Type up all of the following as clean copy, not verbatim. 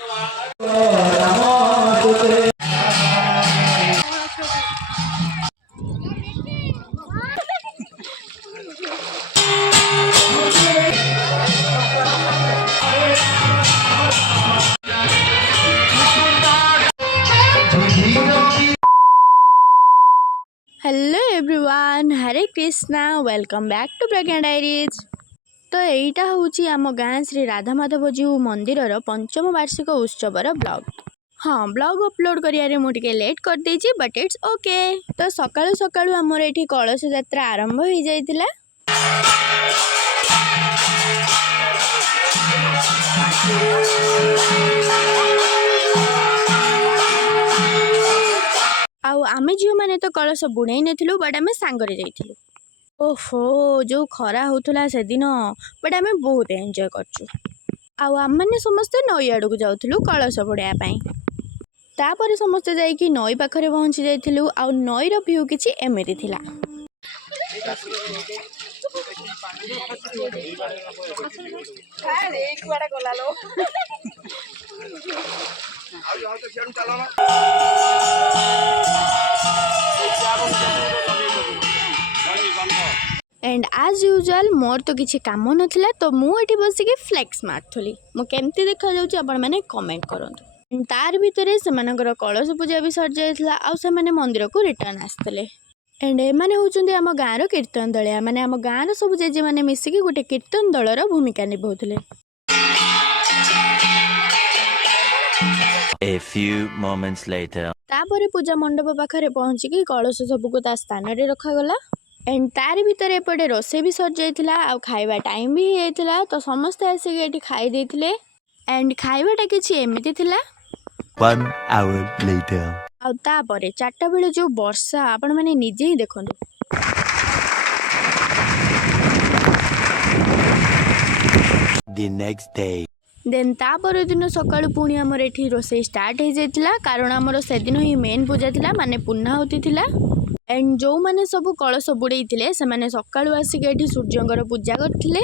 Hello everyone, Hare Krishna, welcome back to Pragya diaries. तो यहीटा हूँ आम गाँ श्री राधामाधव जीव मंदिर पंचम वार्षिक उत्सवर ब्लॉग। हाँ, ब्लॉग अपलोड करियारे मु टिके लेट कर देछि, बट इट्स ओके। तो सकाळु सकाळु हमर एठी कलश यात्रा आरंभ हो जाइतिला। आउ आमे झील मैंने तो कलश बुणई नथिलु, बट आमे सांगरे जाइथिलु। ओहो, जो खरा होतुला से दिन, बट आमे बहुत एंजॉय करछु। आउ आम माने समस्ते नई आड़ू जाउथिलु कलश बुड़ाया पई। तापर समस्ते जाइकी नई पाखरे पहुंची जाइथिलु। आउ नईर व्यू किछि एमिति थिला। एंड आज यूजुअल मोर तो किसी काम नथिला, तो मुझे बसिक फ्लेक्स मारथुली। मु केमती देखा जाउची आपण माने कमेंट करंतु। तार भितरे सेमानकर कलश पूजा भी सर जाइथिला। आउ से माने मंदिर को रिटर्न आस्थिले। एंड एमाने होचुंदी आम गाँर कीर्तन दलिया, माने आम गाँर सब जेजे माने मिसिकी गोटे कीर्तन दलर भूमिका निभाउथिले। A few moments later. तापरे पूजा मंडप पाखरे पहुंचिकी कलश सबको ता स्थान रे रखा गला। एंड तार भितर एपटे रोसे भी सर जाइथिला। आउ खाइबा टाइम भी जाइथिला, तो समस्त आसिक एठी खाइ देथिले। एंड खाइबाटा किछि एमिति थिला। 1 hour later. आउ तापरे 4टा बेले जो वर्षा आपण माने निजे ही देखंतु। The next day. देन तापर दिन सकाळु पुणी हमर एठी रोसे स्टार्ट हो जाइथिला, कारण हमर से दिन ही मेन पूजा थिला, माने पूर्णाहुति थिला। एंड जो माने सब कलश बुड़ेइथिले से माने सकाळु आसिक एठी सूर्यंकर पूजा करथिले।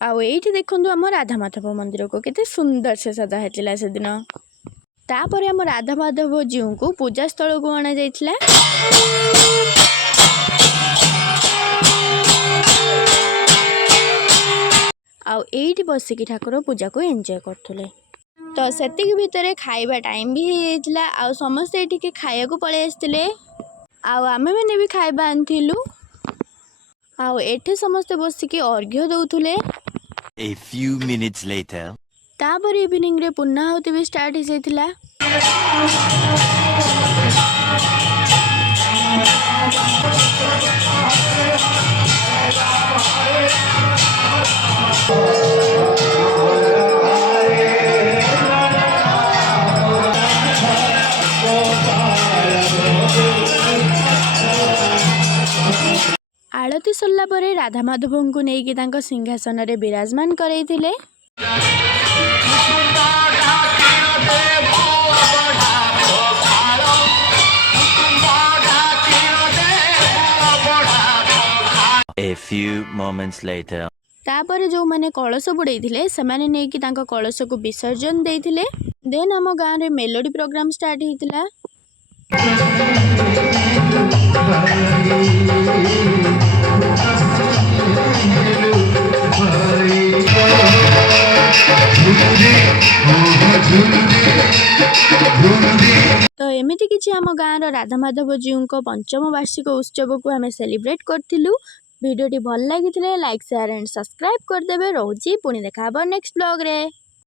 आउ एठी देखंतु हम राधामाधव मंदिर को केते सुंदर से सजा हेतिला से दिन। तापर हम राधामाधव जीव को पूजा स्थल को आना जाइथिला। आउ एठी बसिकी ठाकुर पूजा को एंजॉय करथुले। तो सेतिक भितरे खाइबा टाइम भी हो जाइथिला। आउ समस्त एठी के खाया को पळे आस्थिले। आउ आमे माने भी खाइबा आनथिलु। आउ एठी समस्त बसिकी अर्घ्य दउथुले। A few minutes later. तापर इवनिंग रे पूर्णाहुति भी स्टार्ट हो जाइथिला। आरती सरला परे राधामाधव को नेकी तांको सिंहासन रे विराजमान करैथिले। A few moments later. तापर जो माने कलश बुड़ेइथिले से माने नेकी तांको कलश को विसर्जन देइथिले। देन हम गाँ रे मेलोडी प्रोग्राम स्टार्ट हिथिला। तो एमिति किछि आम गाँर राधामाधव जीव को पंचम वार्षिक उत्सव को आमे सेलिब्रेट करथिलु। वीडियोटी भल लागिथिले लाइक शेयर एंड सब्सक्राइब करदेबे। रहउची पुणी देखा नेक्स्ट ब्लॉग रे।